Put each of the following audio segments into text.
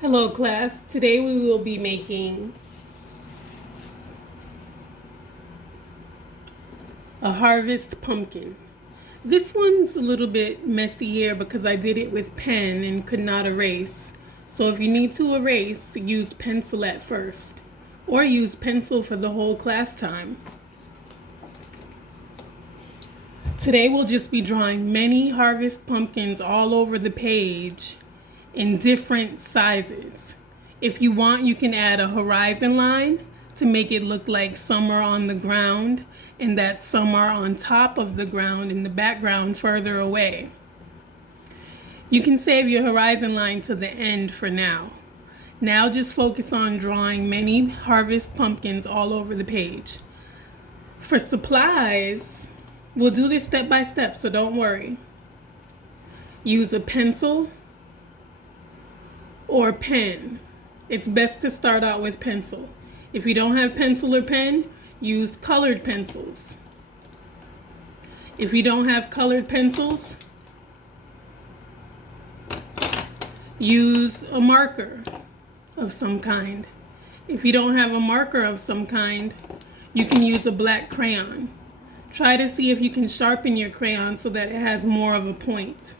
Hello class, today we will be making a harvest pumpkin. This one's a little bit messy here because I did it with pen and could not erase. So if you need to erase, use pencil at first or use pencil for the whole class time. Today we'll just be drawing many harvest pumpkins all over the page in different sizes. If you want, you can add a horizon line to make it look like some are on the ground and that some are on top of the ground in the background further away. You can save your horizon line to the end for now. Now just focus on drawing many harvest pumpkins all over the page. For supplies, we'll do this step by step, so don't worry. Use a pencil or pen. It's best to start out with pencil. If you don't have pencil or pen, use colored pencils. If you don't have colored pencils, use a marker of some kind. If you don't have a marker of some kind, you can use a black crayon. Try to see if you can sharpen your crayon so that it has more of a point.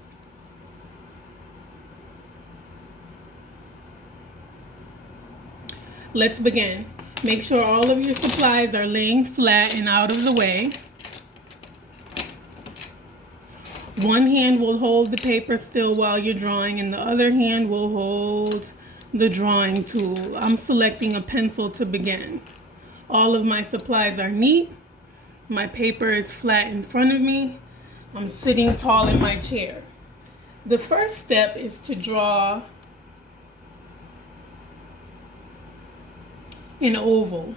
Let's begin. Make sure all of your supplies are laying flat and out of the way. One hand will hold the paper still while you're drawing and the other hand will hold the drawing tool. I'm selecting a pencil to begin. All of my supplies are neat. My paper is flat in front of me. I'm sitting tall in my chair. The first step is to draw an oval.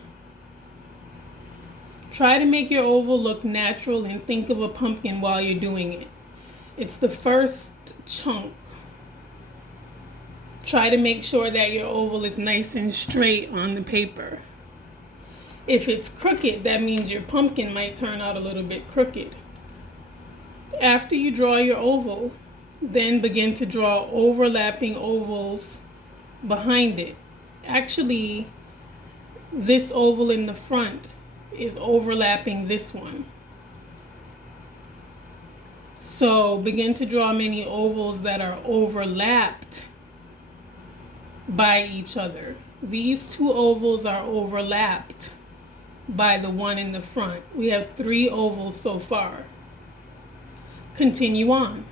Try to make your oval look natural and think of a pumpkin while you're doing it. It's the first chunk. Try to make sure that your oval is nice and straight on the paper. If it's crooked, that means your pumpkin might turn out a little bit crooked. After you draw your oval, then begin to draw overlapping ovals behind it. Actually, this oval in the front is overlapping this one. So begin to draw many ovals that are overlapped by each other. These two ovals are overlapped by the one in the front. We have 3 ovals so far. Continue on.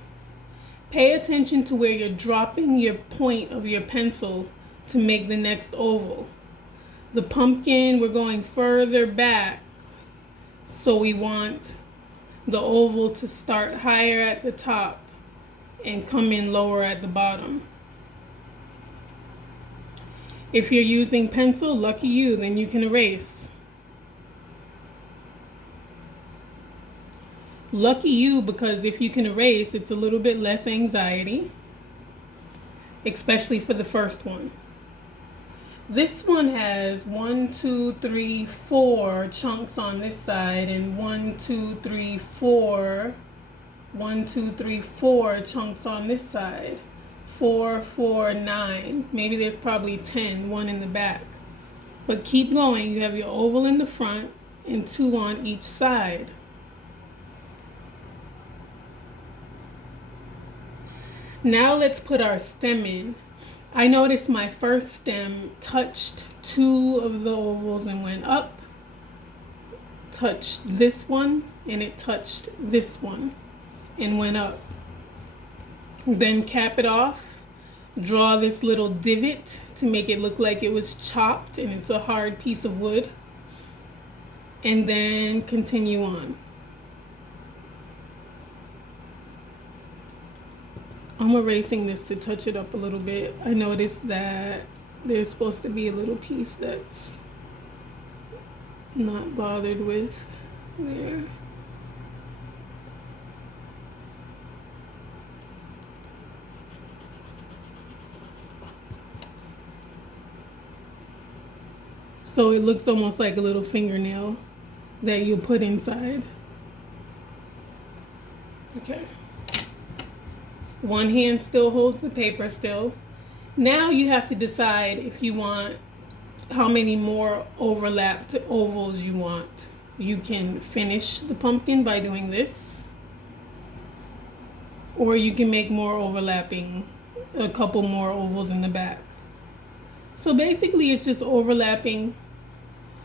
Pay attention to where you're dropping your point of your pencil to make the next oval. The pumpkin, we're going further back, so we want the oval to start higher at the top and come in lower at the bottom. If you're using pencil, lucky you, then you can erase. Lucky you, because if you can erase, it's a little bit less anxiety, especially for the first one. This one has 1, 2, 3, 4 chunks on this side and 1, 2, 3, 4 chunks on this side. 4, 4, 9. Maybe there's probably 10, one in the back. But keep going. You have your oval in the front and 2 on each side. Now let's put our stem in. I noticed my first stem touched 2 of the ovals and went up, touched this one, and it touched this one and went up. Then cap it off, draw this little divot to make it look like it was chopped and it's a hard piece of wood, and then continue on. I'm erasing this to touch it up a little bit. I noticed that there's supposed to be a little piece that's not bothered with there. So it looks almost like a little fingernail that you put inside. Okay. One hand still holds the paper still. Now you have to decide if you want how many more overlapped ovals you want. You can finish the pumpkin by doing this, or you can make more overlapping, a couple more ovals in the back. So basically it's just overlapping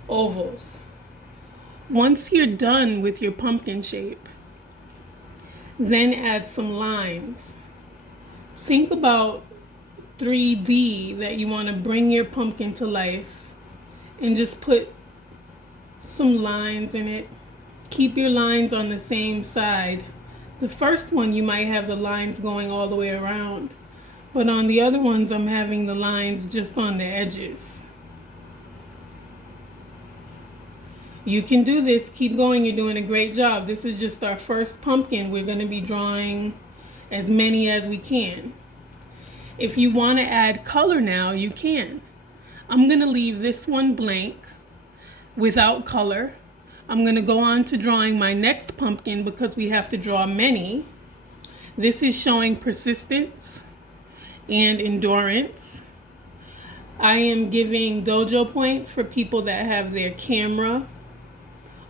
ovals. Once you're done with your pumpkin shape, then add some lines. Think about 3D that you want to bring your pumpkin to life, and just put some lines in it. Keep your lines on the same side. The first one you might have the lines going all the way around, but on the other ones I'm having the lines just on the edges. You can do this. Keep going. You're doing a great job. This is just our first pumpkin. We're going to be drawing as many as we can. If you want to add color now, you can. I'm going to leave this one blank without color. I'm going to go on to drawing my next pumpkin because we have to draw many. This is showing persistence and endurance. I am giving dojo points for people that have their camera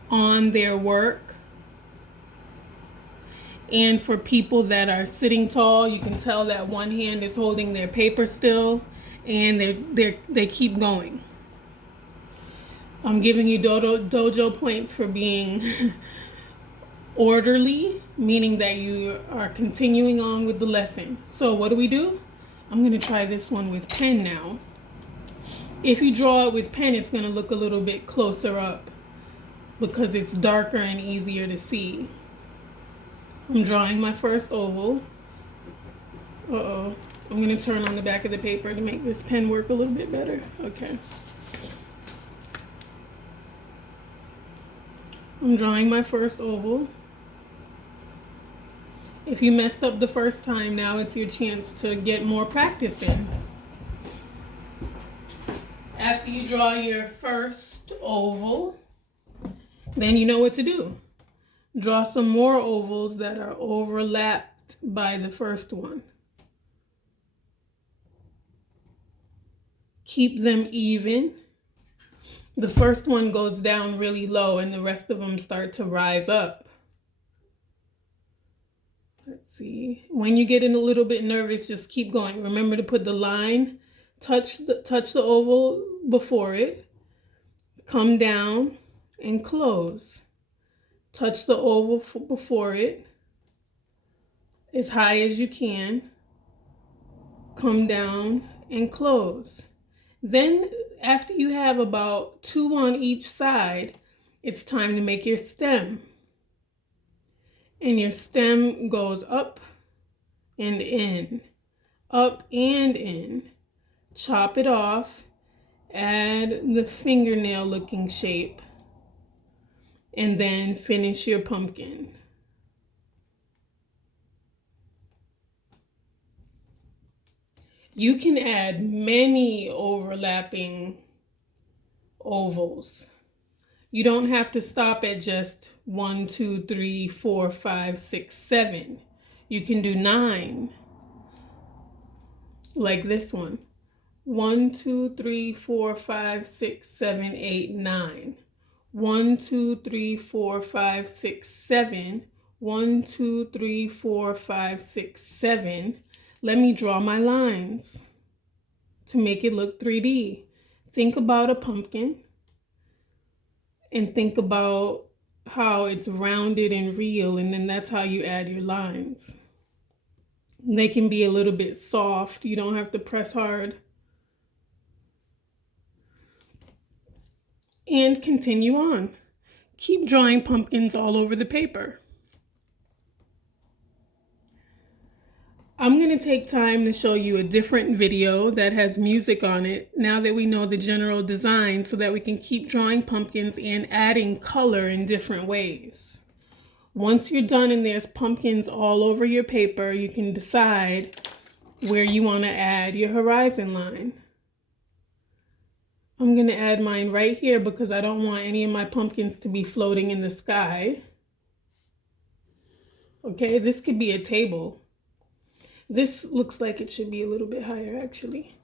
on their work, and for people that are sitting tall. You can tell that one hand is holding their paper still, and they keep going. I'm giving you dojo points for being orderly, meaning that you are continuing on with the lesson. So what do? I'm going to try this one with pen now. If you draw it with pen, it's going to look a little bit closer up because it's darker and easier to see. I'm drawing my first oval. I'm going to turn on the back of the paper to make this pen work a little bit better. Okay. I'm drawing my first oval. If you messed up the first time, now it's your chance to get more practice in. After you draw your first oval, then you know what to do. Draw some more ovals that are overlapped by the first one. Keep them even. The first one goes down really low and the rest of them start to rise up. Let's see. When you get in a little bit nervous, just keep going. Remember to put the line, touch the oval before it, come down and close. Touch the oval before it as high as you can, come down and close. Then after you have about 2 on each side, it's time to make your stem. And your stem goes up and in, up and in. Chop it off, add the fingernail looking shape, and then finish your pumpkin. You can add many overlapping ovals. You don't have to stop at just 1, 2, 3, 4, 5, 6, 7. You can do 9, like this one. 1, 2, 3, 4, 5, 6, 7, 8, 9. 1, 2, 3, 4, 5, 6, 7. 1, 2, 3, 4, 5, 6, 7. Let me draw my lines to make it look 3D. Think about a pumpkin and think about how it's rounded and real, and then that's how you add your lines. They can be a little bit soft. You don't have to press hard. And continue on. Keep drawing pumpkins all over the paper. I'm going to take time to show you a different video that has music on it now that we know the general design, so that we can keep drawing pumpkins and adding color in different ways. Once you're done and there's pumpkins all over your paper, you can decide where you want to add your horizon line. I'm going to add mine right here because I don't want any of my pumpkins to be floating in the sky. Okay, this could be a table. This looks like it should be a little bit higher actually.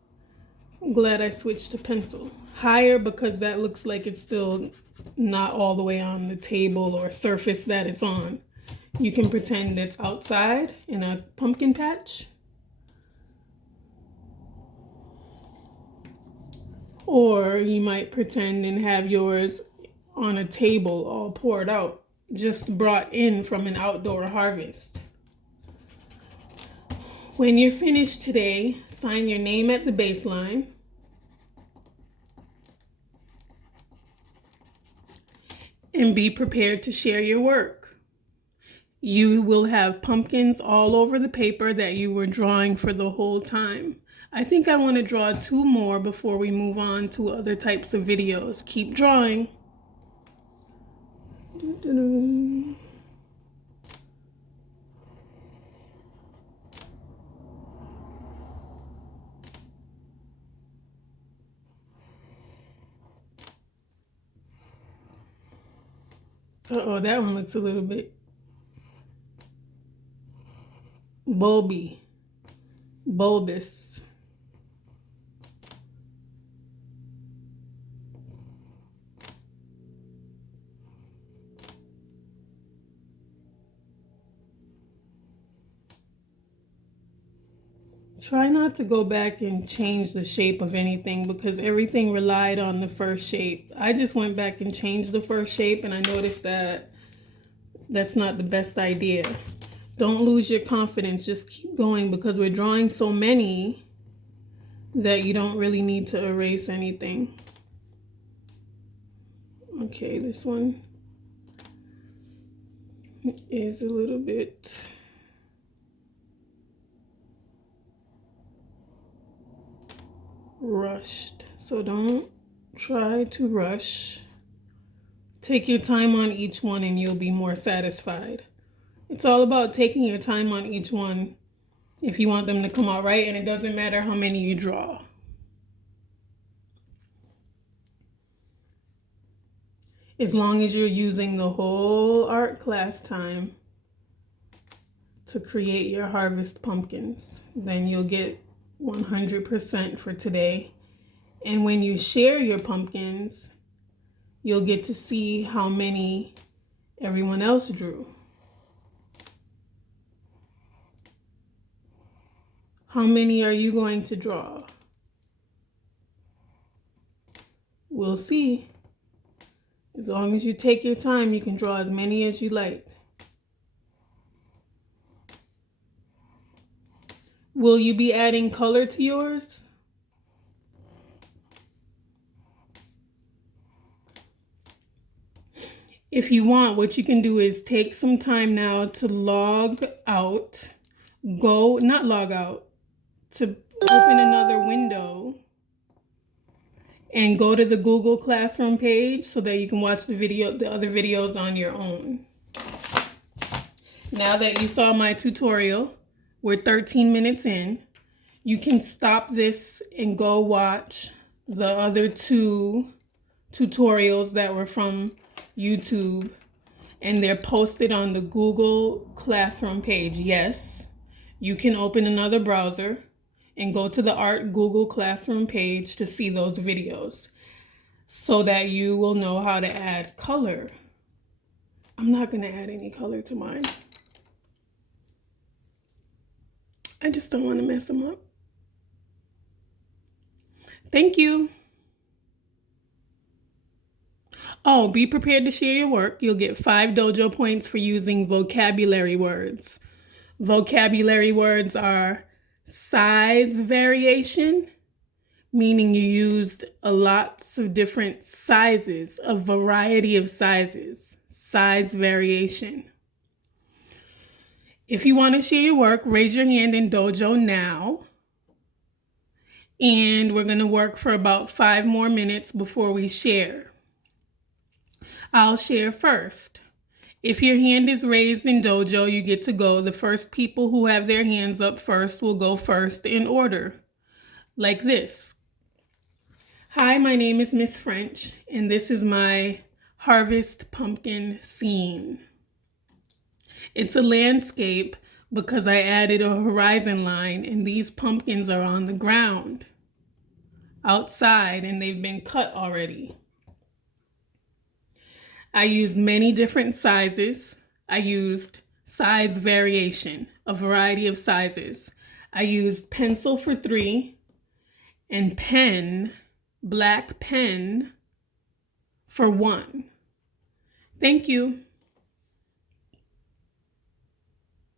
I'm glad I switched to pencil. Higher because that looks like it's still not all the way on the table or surface that it's on. You can pretend it's outside in a pumpkin patch. Or you might pretend and have yours on a table all poured out, just brought in from an outdoor harvest. When you're finished today, sign your name at the baseline. And be prepared to share your work. You will have pumpkins all over the paper that you were drawing for the whole time. I think I want to draw 2 more before we move on to other types of videos. Keep drawing. Uh-oh, that one looks a little bit bulbous. Try not to go back and change the shape of anything because everything relied on the first shape. I just went back and changed the first shape and I noticed that that's not the best idea. Don't lose your confidence. Just keep going because we're drawing so many that you don't really need to erase anything. Okay, this one is a little bit rushed, so don't try to rush. Take your time on each one and you'll be more satisfied. It's all about taking your time on each one if you want them to come out right, and it doesn't matter how many you draw. As long as you're using the whole art class time to create your harvest pumpkins, then you'll get 100% for today. And when you share your pumpkins, you'll get to see how many everyone else drew. How many are you going to draw? We'll see. As long as you take your time, you can draw as many as you like. Will you be adding color to yours? If you want, what you can do is take some time now to log out. Not log out, to open another window and go to the Google Classroom page so that you can watch the other videos on your own. Now that you saw my tutorial, we're 13 minutes in. You can stop this and go watch the other 2 tutorials that were from YouTube, and they're posted on the Google Classroom page. Yes, you can open another browser and go to the Art Google Classroom page to see those videos so that you will know how to add color. I'm not going to add any color to mine. I just don't want to mess them up. Thank you. Oh, be prepared to share your work. You'll get 5 dojo points for using vocabulary words. Vocabulary words are size variation, meaning you used lots of different sizes, a variety of sizes. Size variation. If you want to share your work, raise your hand in dojo now. And we're going to work for about 5 more minutes before we share. I'll share first. If your hand is raised in dojo, you get to go. The first people who have their hands up first will go first in order, like this. Hi, my name is Miss French, and this is my harvest pumpkin scene. It's a landscape, because I added a horizon line and these pumpkins are on the ground outside and they've been cut already. I used many different sizes. I used size variation, a variety of sizes. I used pencil for 3 and pen, black pen for 1. Thank you.